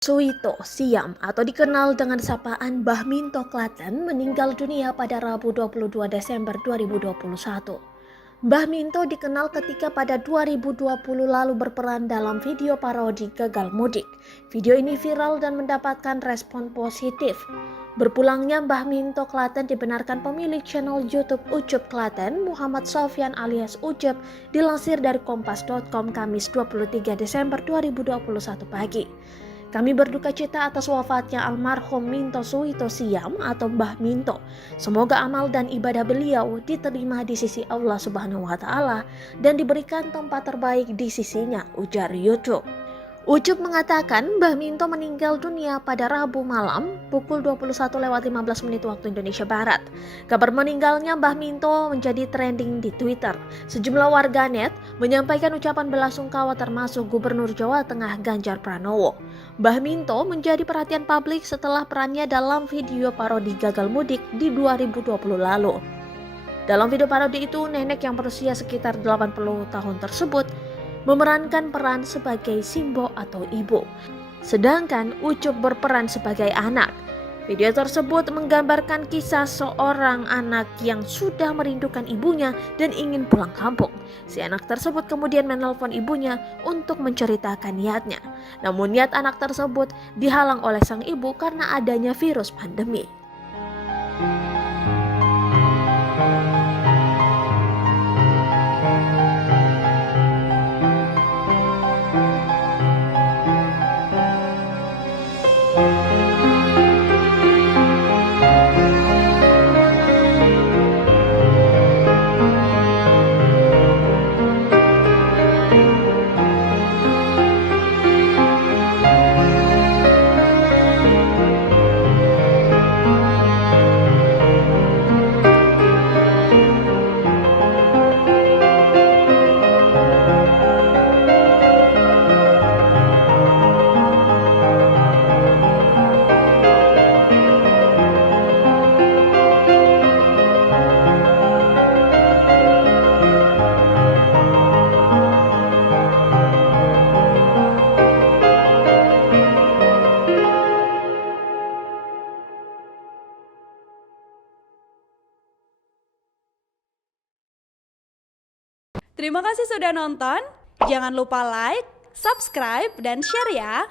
Suito Siam atau dikenal dengan sapaan Mbah Minto Klaten meninggal dunia pada Rabu 22 Desember 2021. Mbah Minto dikenal ketika pada 2020 lalu berperan dalam video parodi Gagal Mudik. Video ini viral dan mendapatkan respon positif. Berpulangnya Mbah Minto Klaten dibenarkan pemilik channel YouTube Ucup Klaten, Muhammad Sofyan alias Ucup, dilansir dari kompas.com Kamis 23 Desember 2021 pagi. Kami berduka cita atas wafatnya almarhum Minto Suito Siam atau Mbah Minto. Semoga amal dan ibadah beliau diterima di sisi Allah Subhanahu wa Ta'ala dan diberikan tempat terbaik di sisinya, ujar YouTube. Ucup mengatakan Mbah Minto meninggal dunia pada Rabu malam pukul 21.15 waktu Indonesia Barat. Kabar meninggalnya Mbah Minto menjadi trending di Twitter. Sejumlah warganet menyampaikan ucapan belasungkawa termasuk Gubernur Jawa Tengah Ganjar Pranowo. Mbah Minto menjadi perhatian publik setelah perannya dalam video parodi Gagal Mudik di 2020 lalu. Dalam video parodi itu, nenek yang berusia sekitar 80 tahun tersebut memerankan peran sebagai Simbo atau ibu, sedangkan Ucup berperan sebagai anak. Video tersebut menggambarkan kisah seorang anak yang sudah merindukan ibunya dan ingin pulang kampung. Si anak tersebut kemudian menelpon ibunya untuk menceritakan niatnya. Namun niat anak tersebut dihalang oleh sang ibu karena adanya virus pandemi. Terima kasih sudah nonton. Jangan lupa like, subscribe, dan share ya.